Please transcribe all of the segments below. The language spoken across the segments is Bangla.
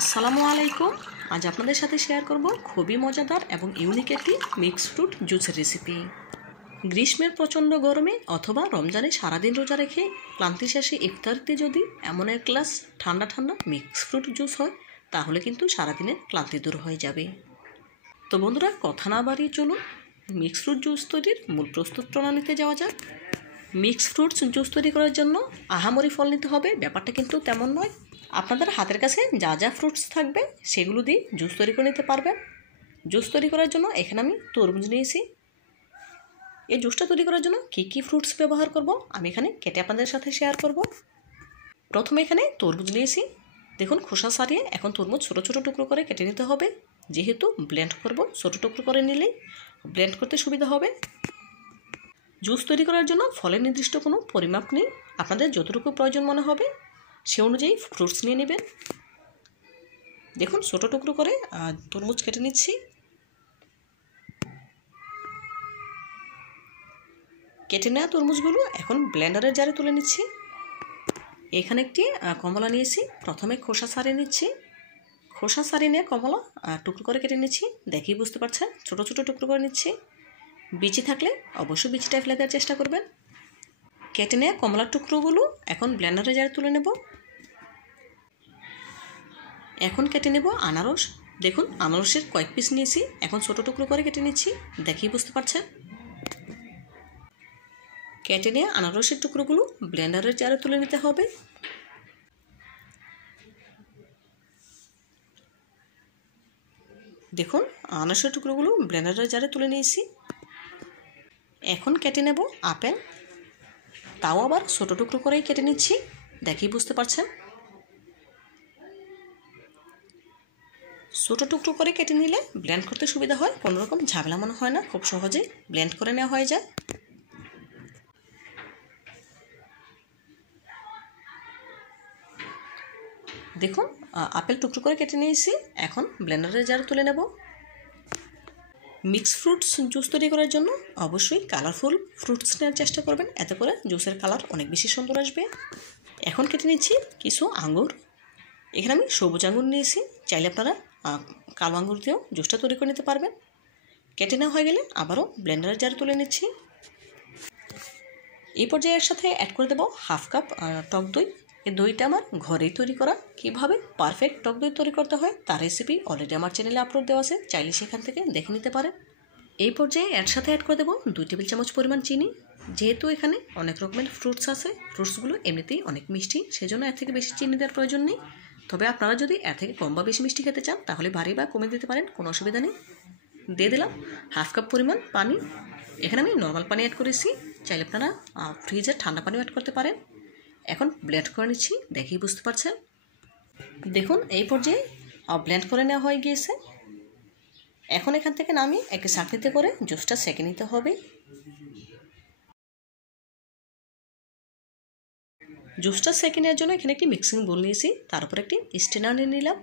আসসালামু আলাইকুম। আজ আপনাদের সাথে শেয়ার করব খুবই মজাদার এবং ইউনিক একটি মিক্স ফ্রুট জুসের রেসিপি। গ্রীষ্মের প্রচণ্ড গরমে অথবা রমজানে সারাদিন রোজা রেখে ক্লান্তি শেষে ইফতারিতে যদি এমন এক গ্লাস ঠান্ডা ঠান্ডা মিক্স ফ্রুট জুস হয় তাহলে কিন্তু সারাদিনের ক্লান্তি দূর হয়ে যাবে। তো বন্ধুরা, কথা না বাড়িয়ে চলুন মিক্স ফ্রুট জুস তৈরির মূল প্রস্তুত প্রণালীতে যাওয়া যাক। মিক্স ফ্রুট জুস তৈরি করার জন্য আহামরি ফল নিতে হবে, ব্যাপারটা কিন্তু তেমন নয়। আপনাদের হাতের কাছে যা যা ফ্রুটস থাকবে সেগুলো দিয়ে জুস তৈরি করে নিতে পারবেন। জুস তৈরি করার জন্য এখানে আমি তরমুজ নিয়েছি। এই জুসটা তৈরি করার জন্য কী ফ্রুটস ব্যবহার করব আমি এখানে কেটে আপনাদের সাথে শেয়ার করব। প্রথমে এখানে তরমুজ নিয়েছি। দেখুন, খোসা ছাড়িয়ে এখন তরমুজ ছোটো ছোটো টুকরো করে কেটে নিতে হবে। যেহেতু ব্লেন্ড করব, ছোটো টুকরো করে নিলেই ব্লেন্ড করতে সুবিধা হবে। জুস তৈরি করার জন্য ফলের নির্দিষ্ট কোনো পরিমাপ নেই, আপনাদের যতটুকু প্রয়োজন মনে হবে সে অনুযায়ী ফ্রুটস নিয়ে নেবেন। দেখুন, ছোটো টুকরো করে তরমুজ কেটে নিচ্ছি। কেটে নেওয়া তরমুজগুলো এখন ব্লেন্ডারের জারে তুলে নিচ্ছি। এখানে একটি কমলা নিয়েছি। প্রথমে খোসা ছাড়িয়ে নিচ্ছি। খোসা ছাড়িয়ে নিয়ে কমলা টুকরো করে কেটে নিচ্ছি। দেখেই বুঝতে পারছেন ছোটো ছোটো টুকরো করে নিচ্ছি। বিচি থাকলে অবশ্যই বিচিটা ফেলে দেওয়ার চেষ্টা করবেন। কেটে নেওয়া কমলার টুকরোগুলো এখন ব্লেন্ডারের জারে তুলে নেব। এখন কেটে নেব আনারস। দেখুন, আনারসের কয়েক পিস নিয়েছি, এখন ছোটো টুকরো করে কেটে নিচ্ছি। দেখেই বুঝতে পারছেন। কেটে নিয়ে আনারসের টুকরোগুলো ব্লেন্ডারের জারে তুলে নিতে হবে। দেখুন, আনারসের টুকরোগুলো ব্লেন্ডারের জারে তুলে নিয়েছি। এখন কেটে নেব আপেল, তাও আবার ছোটো টুকরো করেই কেটে নিচ্ছি। দেখেই বুঝতে পারছেন। ছোটো টুকরো করে কেটে নিলে ব্লেন্ড করতে সুবিধা হয়, কোনো রকম ঝামেলা মনে হয় না, খুব সহজেই ব্লেন্ড করে নেওয়া হয়ে যায়। দেখুন, আপেল টুকরো করে কেটে নিয়েছি, এখন ব্লেন্ডারের জারে তুলে নেব। মিক্স ফ্রুটস জুস তৈরি করার জন্য অবশ্যই কালারফুল ফ্রুটস নেওয়ার চেষ্টা করবেন, এতে করে জুসের কালার অনেক বেশি সুন্দর আসবে। এখন কেটে নিচ্ছি কিছু আঙ্গুর। এখানে আমি সবুজ আঙ্গুর নিয়েছি, চাইলে আপনারা কালো আঙ্গুর দিয়েও জুসটা তৈরি করে নিতে পারবেন। কেটে নেওয়া হয়ে গেলে আবারও ব্লেন্ডারের জারে তুলে নিচ্ছি। এই পর্যায়ে এর সাথে অ্যাড করে দেবো হাফ কাপ টক দই। এই দইটা আমার ঘরেই তৈরি করা। কীভাবে পারফেক্ট টক দই তৈরি করতে হয় তার রেসিপি অলরেডি আমার চ্যানেলে আপলোড দেওয়া আছে, চাইলে সেখান থেকে দেখে নিতে পারেন। এই পর্যায়ে এর সাথে অ্যাড করে দেবো 2 টেবিল চামচ পরিমাণ চিনি। যেহেতু এখানে অনেক রকমের ফ্রুটস আছে, ফ্রুটসগুলো এমনিতেই অনেক মিষ্টি, সেজন্য এর থেকে বেশি চিনি দেওয়ার প্রয়োজন নেই। তবে আপনারা যদি এর থেকে কম বা বেশি মিষ্টি খেতে চান তাহলে বাড়িয়ে বা কমে দিতে পারেন, কোনো অসুবিধা নেই। দিয়ে দিলাম হাফ কাপ পরিমাণ পানি। এখানে আমি নর্মাল পানি অ্যাড করেছি, চাইলে আপনারা ফ্রিজের ঠান্ডা পানিও অ্যাড করতে পারেন। এখন ব্লেন্ড করে নিচ্ছি, দেখেই বুঝতে পারছেন। দেখুন, এই পর্যায়ে ব্লেন্ড করে নেওয়া হয়ে গিয়েছে। এখন এখান থেকে নামিয়ে একটি ছাঁকনিতে করে জুসটা সেঁকে নিতে হবে। জুসটা সেঁকে নেওয়ার জন্য এখানে একটি মিক্সিং বোল নিয়েছি, তার উপর একটি স্ট্রেনার নিয়ে নিলাম।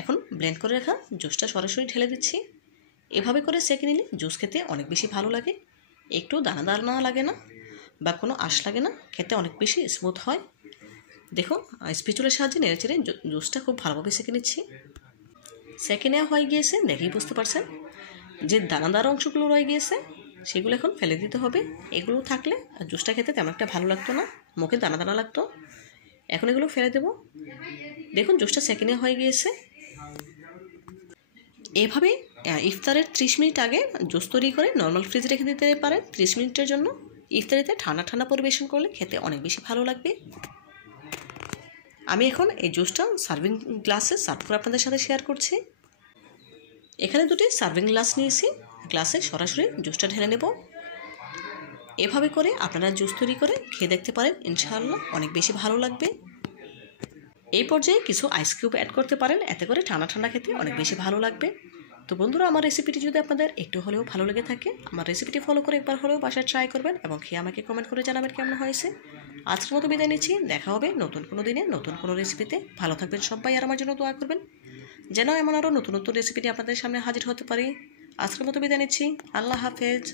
এখন ব্লেন্ড করে রাখা জুসটা সরাসরি ঢেলে দিচ্ছি। এভাবে করে সেঁকে নিলে জুস খেতে অনেক বেশি ভালো লাগে, একটু দানা দানা লাগে না বা কোনো আঁশ লাগে না, খেতে অনেক বেশি স্মুথ হয়। দেখুন, স্প্যাচুলার সাহায্যে নেড়ে চেড়ে জুসটা খুব ভালোভাবে সেঁকে নিচ্ছি। সেঁকে নেওয়া হয়ে গিয়েছে, দেখেই বুঝতে পারছেন। যে দানাদার অংশগুলো রয়ে গিয়েছে সেগুলো এখন ফেলে দিতে হবে। এগুলো থাকলে জুসটা খেতে তেমন একটা ভালো লাগতো না, মুখে দানা দানা লাগতো। এখন এগুলো ফেলে দেব। দেখুন, জুসটা সেঁকে নেওয়া হয়ে গিয়েছে। এভাবে ইফতারের 30 মিনিট আগে জুস তৈরি করে নর্মাল ফ্রিজে রেখে দিতে পারেন 30 মিনিটের জন্য। ইফতারিতে ঠান্ডা ঠান্ডা পরিবেশন করলে খেতে অনেক বেশি ভালো লাগবে। আমি এখন এই জুসটা সার্ভিং গ্লাসে সার্ভ করে আপনাদের সাথে শেয়ার করছি। এখানে 2টি সার্ভিং গ্লাস নিয়েছি, গ্লাসে সরাসরি জুসটা ঢেলে নেব। এভাবে করে আপনারা জুস তৈরি করে খেয়ে দেখতে পারেন, ইনশাআল্লাহ অনেক বেশি ভালো লাগবে। এই পর্যায়ে কিছু আইস কিউব অ্যাড করতে পারেন, এতে করে ঠান্ডা ঠান্ডা খেতে অনেক বেশি ভালো লাগবে। তো বন্ধুরা, আমার রেসিপিটি যদি আপনাদের একটু হলেও ভালো লেগে থাকে, আমার রেসিপিটি ফলো করে একবার হলেও বাসায় ট্রাই করবেন এবং খেয়ে আমাকে কমেন্ট করে জানাবেন কেমন হয়েছে। আজকের মতো বিদায় নিচ্ছি, দেখা হবে নতুন কোনো দিনে নতুন কোনো রেসিপিতে। ভালো থাকবেন সবাই, আর আমার জন্য দোয়া করবেন যেন এমন আরও নতুন নতুন রেসিপি নিয়ে আপনাদের সামনে হাজির হতে পারি। আজকের মতো বিদায় নিচ্ছি, আল্লাহ হাফেজ।